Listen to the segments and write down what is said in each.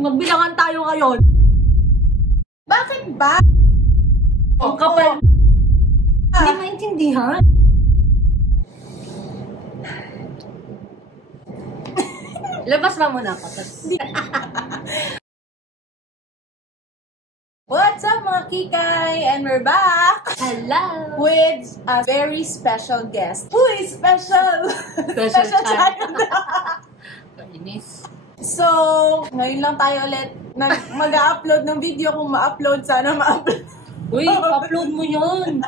Magbilangan tayo ngayon. Bakit ba? Ang kapal. Hindi maintindihan. Labas ba muna ako? What's up mga kikay? And we're back! Hello! With a very special guest. Who is special? Special child. Kainis. So, ngayon lang tayo ulit mag-upload ng video. Kung ma-upload, sana ma-upload. Uy, upload mo yun!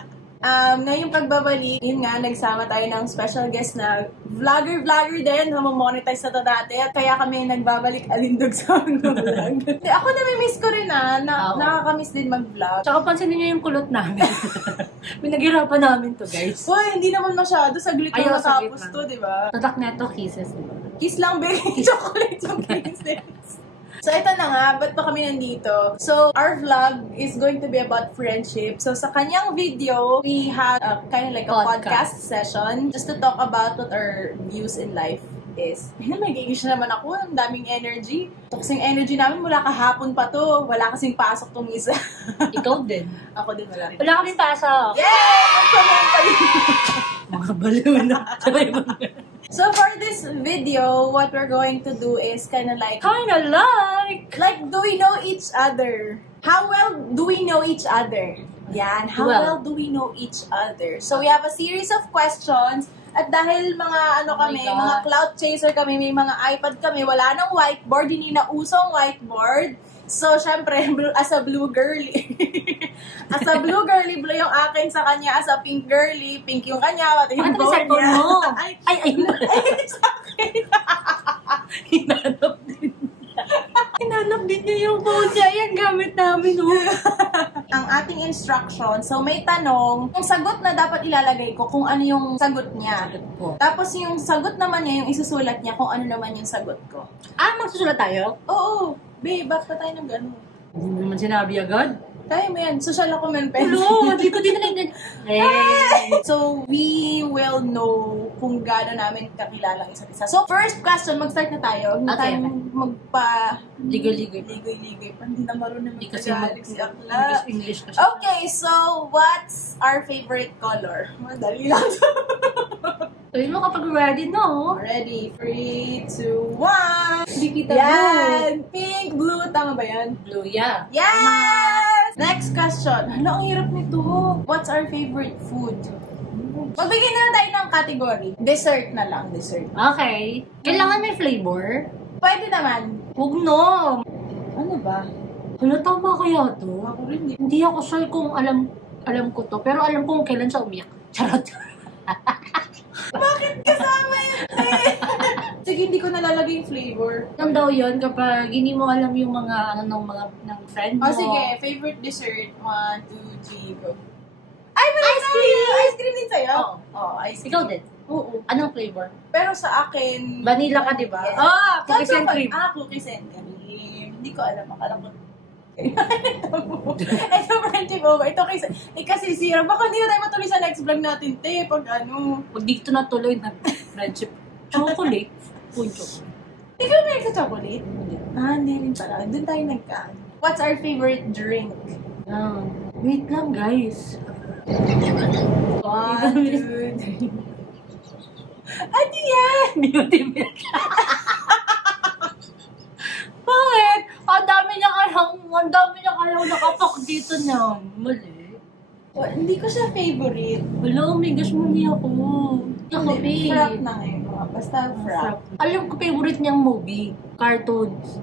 Ngayong pagbabalik, yun nga, nagsama tayo ng special guest na vlogger din, monetize na to dati. At kaya kami nagbabalik alindog sa mga vlog. Ako nami-miss ko rin nakakamiss din mag-vlog. Tsaka pansinin niyo yung kulot namin. Pinaghirapan namin to, guys. Uy, hindi naman masyado. Saglit lang matapos to, di ba? Tatak na ito, kisses, di ba? Kiss lang, baby. Chocolate yung kisses. So, ito na nga, ba't pa kami nandito? So, our vlog is going to be about friendship. So, sa kanyang video, we had kind of like a podcast session just to talk about what our views in life is. Nag-English naman ako, ang daming energy. Ito kasing energy namin mula kahapon pa to. Wala kasing pasok tong isa. Ikaw din. Ako din, wala rin. Wala kaming pasok. Yay! Mga baliw na. So for this video, what we're going to do is kind of like do we know each other? How well do we know each other? Yan, how well do we know each other? So we have a series of questions. At dahil mga mga cloud chaser kami, may mga iPad kami, wala nang whiteboard, hindi na usong whiteboard. So, syempre, as a blue girly, blue yung akin sa kanya, as a pink girly, pink yung kanya, pati yung board niya. Ay, sa akin. Hinanap din niya. Hinanap din niya yung phone niya. Yan, gamit namin, Ang ating instruction, so may tanong, yung sagot na dapat ilalagay ko kung ano yung sagot niya. Tapos yung sagot naman niya, yung isusulat niya kung ano naman yung sagot ko. Magsusulat tayo? Oo. Babe, ba't pa tayo ng gano'n? Hindi mo naman sinabi agad. Kaya mo yan. Social ako man pencil. Hindi ko din na So, we will know kung gaano namin kakilala ang isa't isa. So, first question, mag-start na tayo. Hindi tayo Ligoy-ligoy. Ligoy-ligoy. Hindi na marunong Hindi kasi English kasi. Okay, so, what's our favorite color? Madali lang. Sabi mo kapag ready, no? Ready. 3, 2, 1. Hindi kita yan. Blue. Pink, blue. Tama ba yan? Blue, yeah. Yes! Next question. Hala, ang hirap nito. What's our favorite food? Magbigay na lang tayo ng category. Dessert na lang. Dessert. Okay. Kailangan may flavor? Pwede naman. Huwag no. Ano ba? Hala, tama kaya to? Ako rin. Hindi ako sure kung alam ko to. Pero alam kong kailan siya umiyak. Charot. Bakit kasama yun, Sige, hindi ko nalalagay yung flavor. Yan daw yun kapag hindi mo alam yung mga ng friend mo. Oh, sige. Favorite dessert. 1, 2, 3, go. Ay, may ice cream! Ice cream din sa'yo? Oo. Ice cream. Ikaw din? Oo. Anong flavor? Pero sa akin... Vanilla ka, di ba? Yes. Cookies and cream. Cookies and cream. Hindi ko alam. Akala ko... Ito, friendship over. Ito kasi sira. Baka hindi na tayo matuloy sa next vlog natin, pag ano. Pag dito na tuloy na friendship. Chocolate. Puncho. Hindi ka may chocolate? Hindi rin pala. Doon tayo nagkaan. What's our favorite drink? Wait lang, guys. 1, 2, 3. Ate yan! Beauty. Bakit? Ang dami niya kayang nakapak dito na. Mali. Hindi ko siya favorite. Wala, may gosh, mali ako. Frap na ngayon. Basta frap. Alam ko favorite niyang movie. Cartoons.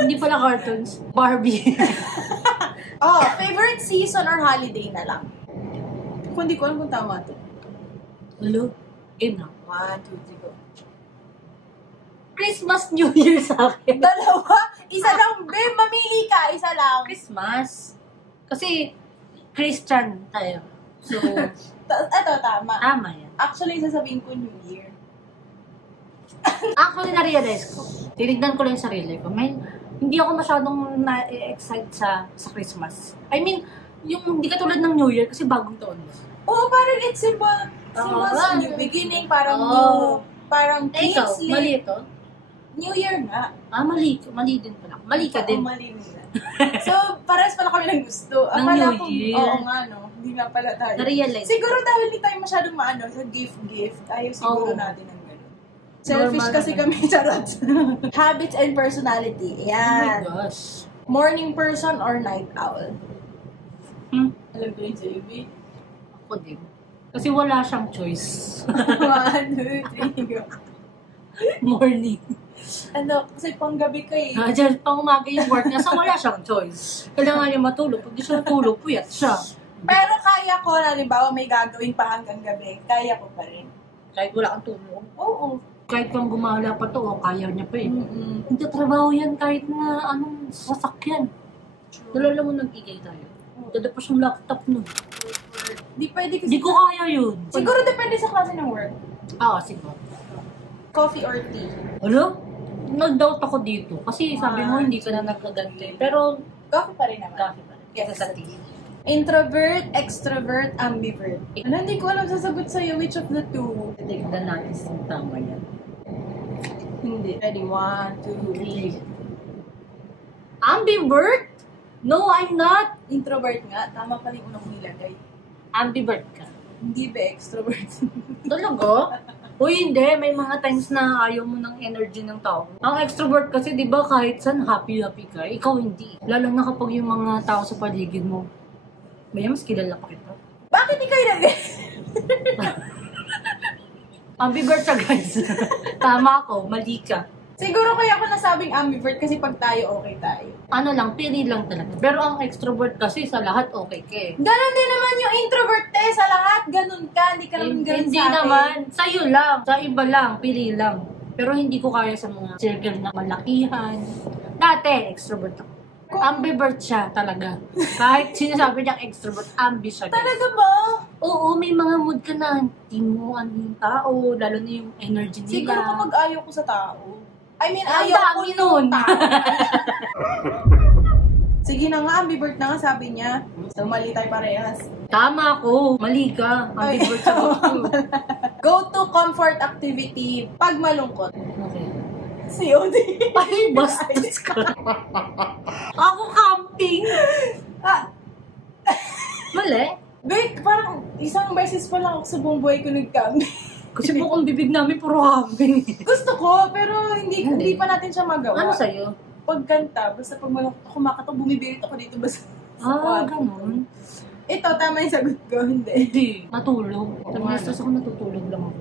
Hindi pala cartoons. Barbie. Favorite season or holiday na lang. Kung di ko alam kung tama ito. Hello? Game na. 1, 2, 3, go. Christmas, New Year sa akin. Dalawa? Isa lang, babe. Mamili ka. Isa lang. Christmas. Kasi, Christian tayo. So, ito, tama. Tama yan. Actually, sasabihin ko New Year. Actually, na-realize ko. Tinignan ko lang yung sarili ko. Hindi ako masyadong na-excite sa Christmas. I mean, yung hindi katulad ng New Year kasi bagong taon. Parang it's symbol new beginning. Parang new. Parang clean slate. Mali ito? New Year nga. Mali din pala. Mali ka din. Mali nila. So, pares pala kami ng gusto. Ng Akala New ko, Year. oo nga, no? Hindi nga pala tayo. Na-realize. Siguro dahil hindi tayo masyadong maano sa gift. Ayaw siguro natin ng gano'n. Selfish Normal kasi kami, charot. Habits and personality. Oh my Ayan. gosh. Morning person or night owl? Alam ko yun sa UB. Ako din. Kasi wala siyang choice. 1, 2, 3, go. Morning. Ano, kasi panggabi ka eh. Diyan, pang umaga yung work niya, so wala siyang choice. Kailangan niya matulog. Pag di siya natulog, puyat siya. Pero kaya ko, halimbawa may gagawin pa hanggang gabi, kaya ko pa rin. Kahit wala kang tulog. Oo. Kahit pang gumala pa to, kaya niya pa eh. Hindi trabaho yan kahit na anong sasakyan. Nalala mo nag-igay tayo. Dada pa siyang laptop nun. Di pwede kasi. Hindi ko kaya yun. Siguro depende sa klase ng work. Siguro. Coffee or tea? Ano? Nag-doubt ako dito. Kasi sabi mo hindi ka na nagkaganto eh. Pero, Coffee pa rin naman. coffee pa rin. Yes. Sa tea. Introvert, extrovert, ambivert. Ano, hindi ko alam sasagot sa'yo. Which of the two? Tignan natin kung tama yan. Hindi. Ready? 1, 2, 3. Ambivert? No, I'm not. Introvert nga. Tama pa rin unang nilagay. Ambivert ka. Hindi ba extrovert? Talaga? Uy, hindi. May mga times na ayaw mo ng energy ng tao. Ang extrovert kasi, di ba, kahit saan happy-happy ka, ikaw hindi. Lalo na kapag yung mga tao sa paligid mo, mas kilala pa kita. Bakit ikaw ilagay? Ambivert siya, guys. Tama ako, mali ka. Siguro kaya ako nasabing ambivert kasi pag tayo, okay tayo. Ano lang, pili lang talaga. Pero ang extrovert kasi sa lahat okay ka eh. Ganon din naman yung introvert sa lahat. Ganon ka. Hindi ka naman ganon Hindi sa akin. naman. Sa'yo lang. Sa iba lang. Pili lang. Pero hindi ko kaya sa mga circle na malakihan. Dati, extrovert ako. Ambivert siya talaga. Kahit sinasabi niyang extrovert, ambi siya. Guys. Talaga ba? Oo, may mga mood ka na hindi mo ano yung tao, lalo na yung energy nila. Siguro kapag ayaw ko sa tao. I mean, Ang ayaw ko dami nun. ng tao. Sige na nga, ambivert na nga sabi niya. So, mali tayo parehas. Tama ko. Mali ka. Ambivert sa gusto. Go to comfort activity pag malungkot. Okay. COD. Ay, bastos ka. Ako camping. Mali. Wait, parang isang beses pa lang ako sa buong buhay ko nag-camping. Kasi bukong bibig namin puro camping. Gusto ko, pero hindi pa natin siya magawa. Ano sa'yo? Pagkanta, basta pag malungkot ako, kumakato, bumibirit ako dito basta sa kwarto. Ganun. Ito, tama yung sagot ko, hindi. Hindi. Natulog. Sa ako natutulog lang ako.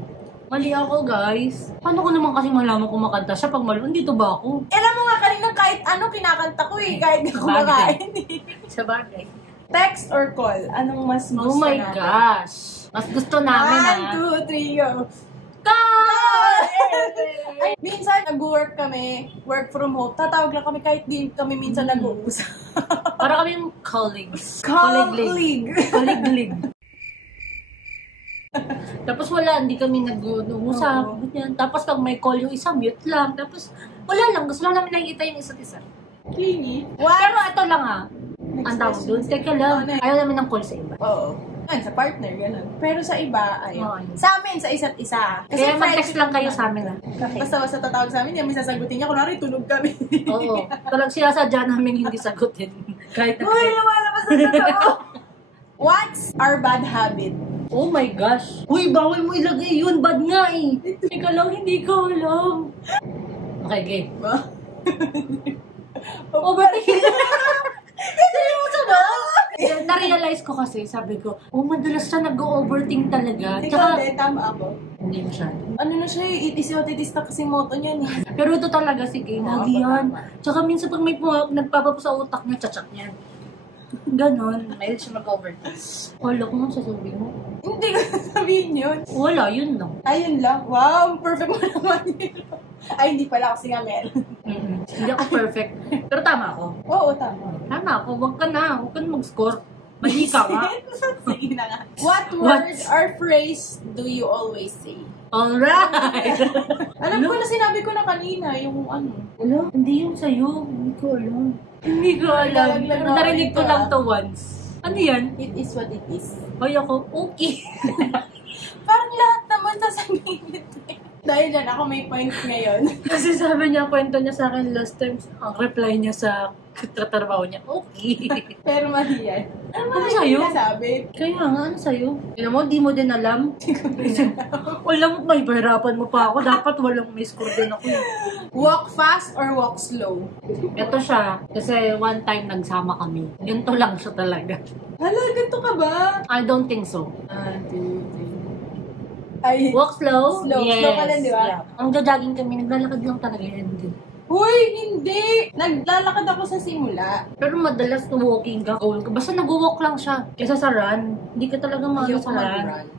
Mali ako, guys. Paano ko naman kasi malaman kung makanta siya pag malungkot? Dito ba ako? Alam mo nga kanina kahit ano kinakanta ko eh, kahit di ako kumakain. Sa bagay. Text or call? Anong mas gusto Oh my natin? gosh. Mas gusto namin 1, 2, 3, go! Call! Ay, minsan, nag-work kami, work from home, tatawag lang kami kahit di kami minsan nag-uusap. Para kami yung colleagues. Colleague. Colleague. Tapos wala, hindi kami nag-uusap. Ganyan. Tapos pag may call yung isa, mute lang. Tapos wala lang, gusto lang namin nakikita yung isa't isa. Kini. Pero ito lang ang tawag doon. Teka lang, ayaw namin ng call sa iba. Oo. Yan, sa partner, gano'n. Pero sa iba, ayun. Oo. Sa amin, sa isa't isa. Kaya mag-text lang kayo sa amin. Basta tatawag sa amin, yan, may sasagutin niya. Kunwari, tulog kami. Oo. Talagang sinasadya namin hindi sagutin. Kahit na. Uy, lumalabas na totoo. What's our bad habit? Oh my gosh. Uy, bawal mo ilagay yun. Bad nga eh. Teka lang, hindi ko alam. Okay, game. Overthinking. Seryoso ba? Na-realize ko kasi, sabi ko, madalas siya nag-overthink talaga. Ikaw, tama ako. Hindi mo siya. Ano na siya, itis na kasi moto niya eh. Pero ito talaga, sige, lagi yan. Tsaka minsan pag may nagpapapo sa utak niya, tsatsat niya. Ganon. May siya mag-overthink. Wala ko nga sasabihin mo. Hindi ko sabihin yun. Wala, yun lang. Ayun lang. Wow, perfect mo naman yun. Ay, hindi pala kasi nga meron. Hindi ako perfect. Pero tama ako. Oo, tama. Tama ako. Huwag ka na mag-score. Mali ka nga. Sige na nga. What word or phrase do you always say? Alright! Alam ko na sinabi ko na kanina, yung ano. Wala, hindi yung sa'yo. Hindi ko alam. Hindi ko alam. Narinig ko lang to once. Ano yan? It is what it is. Ay ako, okay. Parang lahat naman sasabihin ito. Dahil dyan, ako may point ngayon. Kasi sabi niya, kwento niya sa akin last time, ang reply niya sa tatrabaho niya, okay. Pero mali yan. Ano sa'yo? Sabi. Kaya nga, ano sa'yo? Alam mo, di mo din alam. Alam mo, may bahirapan mo pa ako. Dapat walang may score din ako. Walk fast or walk slow? Ito siya, kasi one time nagsama kami. Ganito lang siya talaga. Hala, ganito ka ba? I don't think so. 1, 2, 3. Ay, Walk slow? Slow. Yes. Slow ka lang, di ba? Yeah. Ang jogging kami, naglalakad lang talaga yan din. huy, hindi! Naglalakad ako sa simula. Pero madalas na walking ka. Basta nag-walk lang siya. Kesa sa run, hindi ka talaga maano sa run.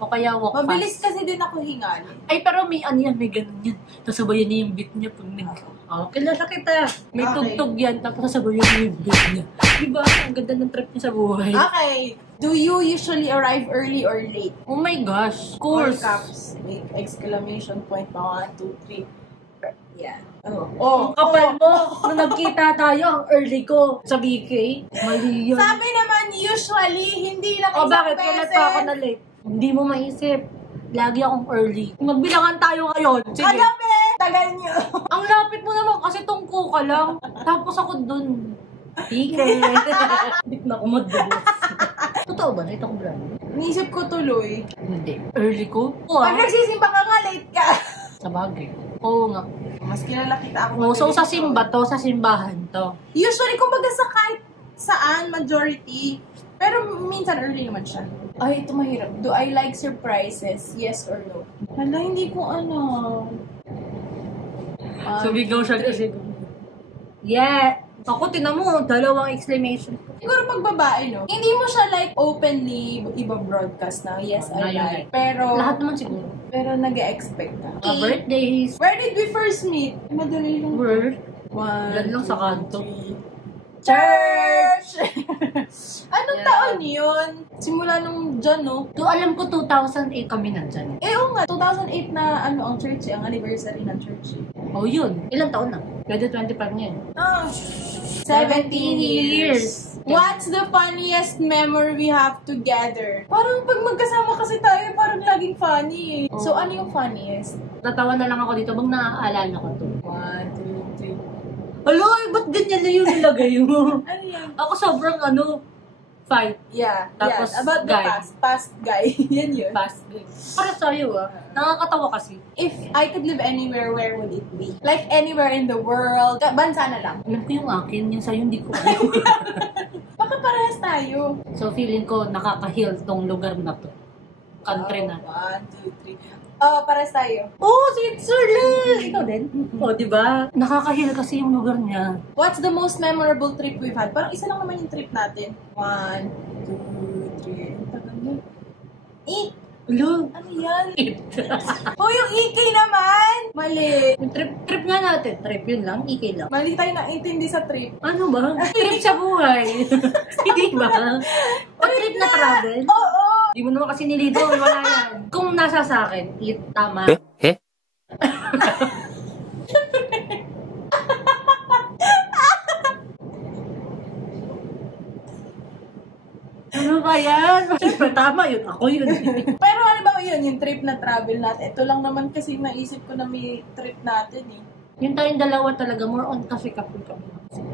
O kaya walk Mabilis fast. kasi din ako hingali. Ay, pero may ano yan, may ganun yan. Sasabayan niya yung beat niya pag kilala kita. May Okay. tugtog yan, tapos sasabayan niya yung beat niya. Diba? Ang ganda ng trip niya sa buhay. Okay. Do you usually arrive early or late? Oh my gosh. Of All course. caps. Exclamation point. 1, 2, 3. Yeah. Ang kapal mo, nung nagkita tayo, ang early ko sa BK. Mali yun. Sabi naman, usually, hindi lang O isang bakit? beses. Kailan pa ako na late? Hindi mo maisip. Lagi akong early. Magbilangan tayo ngayon. Sige. Alam tagal niyo. Ang lapit mo naman kasi tungko ka lang. Tapos ako dun. Ike. Hindi na ako madalas. Totoo ba? Nakita ko ba? Nisip ko tuloy. Hindi. Early ko? Pag nagsisimba ka nga, late ka. Sa bagay. Oo nga. Mas kilala kita ako. Oh, so sa simba to, sa simbahan to. Usually, kumbaga sa kahit saan, majority. Pero minsan early naman siya. Ay, ito mahirap. Do I like surprises? Yes or no? Hala, hindi ko ano. Sumigaw siya kasi. Yeah. Ako, tinan mo, dalawang exclamation. Siguro pag babae, no? Hindi mo siya like openly iba-broadcast na, yes, I like. Pero, Lahat naman siguro. pero nag-expect ka. Birthdays. Where did we first meet? Madali lang. Word. 1, Yan lang sa kanto. Church! Anong Yeah. taon yun? Simula nung dyan, no? To, alam ko 2008 kami nandyan. Oo nga, 2008 na ang church, ang anniversary ng church. Oh, yun. Ilang taon na? Pwede 25 niya. Oh, 17 years. What's the funniest memory we have together? Parang pag magkasama kasi tayo, parang laging funny eh. So, ano yung funniest? Tatawa na lang ako dito bang naaalala ko to. 1, 2, 3. Aloy, ba't ganyan na yung nilagay mo? Ano yan? Ako sobrang fight. Yeah, Tapos, yeah. About the guy. past guy. Yan yun. Fast. Para sa'yo nakakatawa kasi. If I could live anywhere, where would it be? Like anywhere in the world. Bansa na lang. Alam ko yung akin, yung sa'yo hindi ko alam. Baka parehas tayo. So feeling ko nakaka-heal tong lugar na to. Country na. 1, 2, 3. Oh, parehas tayo. Oh, Switzerland! Ikaw din? Oh, di ba? Nakaka-heal kasi yung lugar niya. What's the most memorable trip we've had? Parang isa lang naman yung trip natin. 1, 2, 3. Ang tagal na. Hello? Ano yan? It. Oh, yung EK naman! Mali. Yung trip nga natin. Trip yun lang. Ikay lang. Mali tayo naintindi sa trip. Ano ba? Trip sa buhay. Hindi ba? O trip na travel? Oo! Di mo naman kasi nilito. Wala yan. Kung nasa sa akin, tama. Ano ba yan? Siyempre, tama yun. Ako yun. Pero ano ba yun? Yung trip na travel natin. Ito lang naman kasi naisip ko na may trip natin eh. Yung tayong dalawa talaga, more on cafe-cafe kami.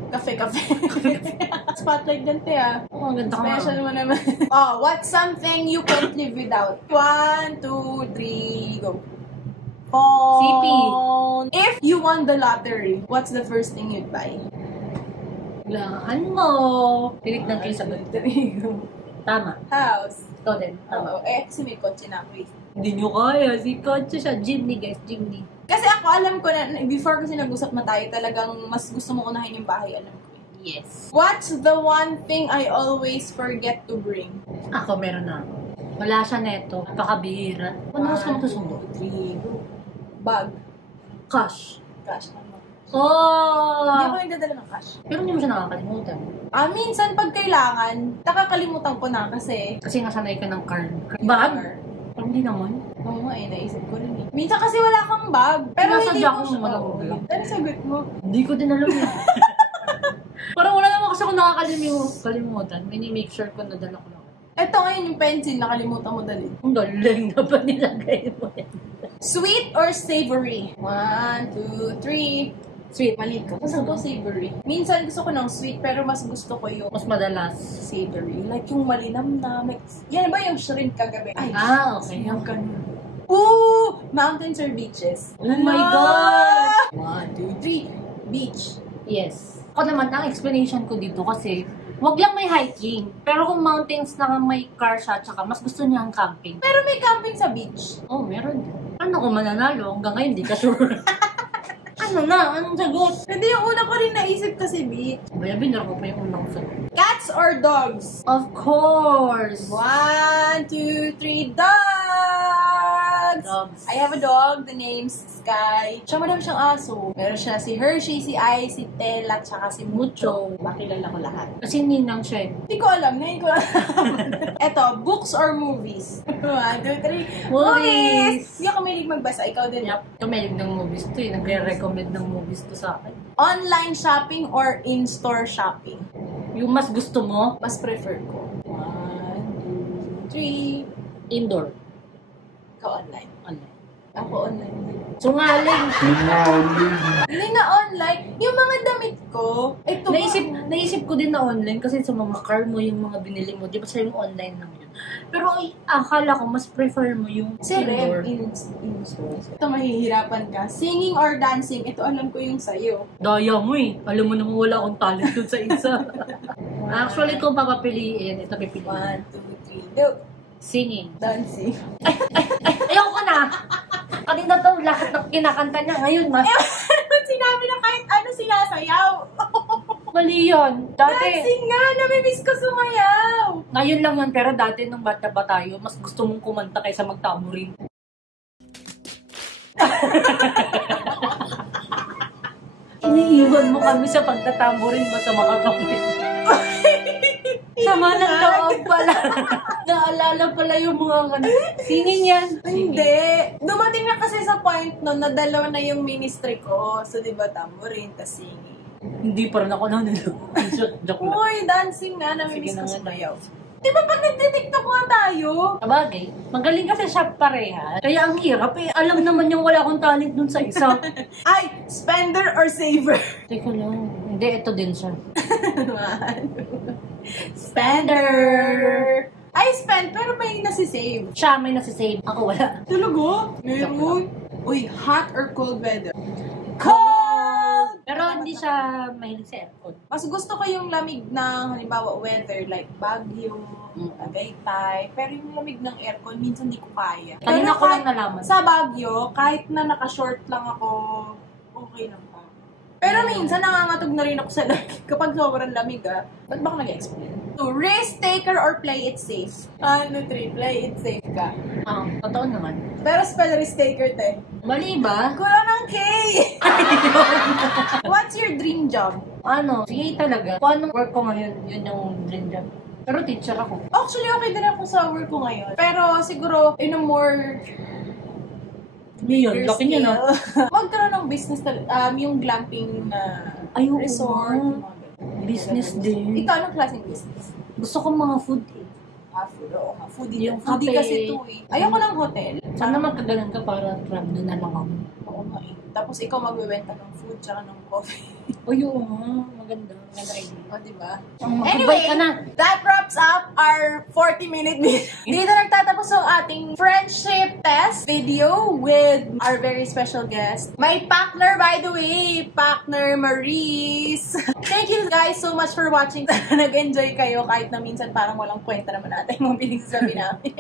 Kafe. Spotlight dyan, te ah. Oo, ang ganda ka nga. Special mo naman. Oh, what's something you can't live without? 1, 2, 3, go. Phone. If you won the lottery, what's the first thing you'd buy? Laan mo. Tinignan ko yung sagot. Tama. House. Ikaw din. Oo. Tama. Kasi may kotse na ako eh. Hindi nyo kaya. Si kotse siya. Jeepney, guys. Jeepney. Kasi ako alam ko na, before kasi nag-usap na tayo, talagang mas gusto mo unahin yung bahay, alam ko. Yes. What's the one thing I always forget to bring? Ako, meron na ako. Wala siya neto. Napakabihira. Ano mas ka matusundo? 3, go. Bag. Cash. Cash naman. Hindi Oh! ako nagdadala ng cash. Pero hindi mo siya nakakalimutan. Minsan pag kailangan, nakakalimutan ko na kasi. Kasi nasanay ka ng card. Bag? Parang hindi naman. Oo nga eh, naisip ko rin eh. Minsan kasi wala kang bag. Pero hindi Sinasadya mo kong siya. malawag. Ano sagot mo? Hindi ko din alam yun. Parang wala naman kasi ako nakakalimutan. Mini-make sure ko na dala ko lang. Ito ngayon yung pencil, nakalimutan mo dali. Ang galing na pa nilagay mo yan. Sweet or savory? 1, 2, 3. Sweet. Mali ka. Gusto ko savory. Minsan gusto ko ng sweet, pero mas gusto ko yung Mas madalas. savory. Like yung malinam na. Yan ba yung shrimp kagabi? Ay, Okay. yung ganun. Ooh! Mountains or beaches? Oh my God! 1, 2, 3. Beach. Yes. Ako naman, ang explanation ko dito kasi, wag lang may hiking. Pero kung mountains na may car siya, tsaka mas gusto niya ang camping. Pero may camping sa beach. Oh, meron. Ano kung mananalo? Hanggang ngayon, di ka sure. Ano na? Anong sagot? Hindi, yung una ko rin naisip kasi beach. Baya, binara ko pa yung unang sagot. Cats or dogs? Of course! 1, 2, 3, dogs! Dogs. I have a dog. The name's Sky. Siya madami siyang aso. Meron siya si Hershey, si Ai, si Tela, tsaka si Mucho. Makilala ko lahat. Kasi ninang siya eh. Hindi ko alam. Ngayon ko alam. Eto, books or movies? 1, 2, 3. Movies! Hindi ako mahilig magbasa. Ikaw din. Yup. Kumilig ng movies to eh. Nagre-recommend ng movies to sa akin. Online shopping or in-store shopping? Yung mas gusto mo, Mas prefer ko. 1, 2, 3. indoor. Ikaw online. Online. Ako online. Sungaling! Hindi na online. Yung mga damit ko, ito Naisip ko din na online kasi sa mga car mo yung mga binili mo. Di ba sa yung online lang yun? Pero ay, akala ko mas prefer mo yung si indoor. Rem in store. Ito mahihirapan ka. Singing or dancing? Ito alam ko yung sayo. Daya mo eh. Alam mo naman wala akong talent dun sa isa. Actually, kung papapiliin, ito pipiliin. 1, 2, 3, go! Singing. Dancing. Ayoko na! Kanina daw lahat ng kinakanta niya. Ngayon, mas Sinabi na kahit ano sinasayaw. mali yun. Dati, Dancing nga! Namimiss ko sumayaw! ngayon lang yun, pero dati nung bata pa tayo, mas gusto mong kumanta kaysa magtamurin. Iniiwan mo kami sa pagtatamburin mo sa makakamit. Sama ng loob pala. Naalala pala yung mga singing yan. Hindi. Dumating na kasi sa point no, na dalawa na yung ministry ko. So, di ba, tambourine, tas singing. Hindi pa rin ako nanalo. Joke lang. Uy, dancing nga. Namimiss Sige ko na nga. sumayaw. Di ba pag nagtitiktok nga tayo? Sabagay, magaling kasi siya pareha. Kaya ang hirap eh. Alam naman yung wala akong talent dun sa isa. Ay, spender or saver? Teka lang. Hindi, ito din siya. Spender! Ay, spend, pero may nasisave. Siya may nasisave. Ako wala. Talaga? Meron? Uy, hot or cold weather? Cold! Pero hindi siya mahilig sa aircon. Mas gusto ko yung lamig ng, halimbawa, weather, like Baguio, Tagaytay. Pero yung lamig ng aircon, minsan di ko kaya. Kanina Pero ko lang nalaman. Sa Baguio, kahit na naka-short lang ako, okay lang pa. Pero minsan nangangatog na rin ako sa lamig. Kapag sobrang lamig ba't baka nag-explain? So, risk taker or play it safe? 1, 2, 3, play it safe ka. Totoo naman. Pero spell risk taker, te. Mali ba? Kulang ng K! What's your dream job? Ano? Sige talaga. Kung anong work ko ngayon, yun yung dream job. Pero teacher ako. Actually, okay din ako sa work ko ngayon. Pero siguro, in a more Yun, laki niya na. Magkaroon ng business na, yung glamping na Ay, oo resort. nga. yung mga ganun. Business din. Ikaw, anong klaseng business? Gusto ko mga food eh. Food. Oo, foodie. Yung Foodie cafe. kasi ito eh. Ayoko ng hotel. Sana magkagalan ka para travel na lang ako. Oo nga eh. Tapos ikaw magbebenta ng food tsaka ng coffee. O yun nga, maganda. Maganda idea. O, diba? Anyway, ka na. That wraps up our 40-minute video. Dito nagtatapos ang ating friendship test video with our very special guest. My partner, by the way, partner Maurice. Thank you guys so much for watching. Nag-enjoy kayo kahit na minsan parang walang kwenta naman natin yung pinagsasabi namin.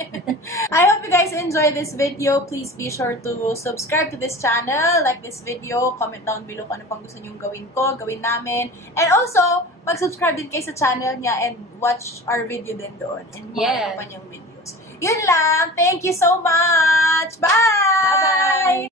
I hope you guys enjoy this video. Please be sure to subscribe to this channel, like this video, comment down below kung ano pang gusto nyong gawin ko, gawin namin. And also, mag-subscribe din kayo sa channel niya and watch our video din doon. And mga pa niyang videos. Yun lang. Thank you so much. Bye! Bye-bye!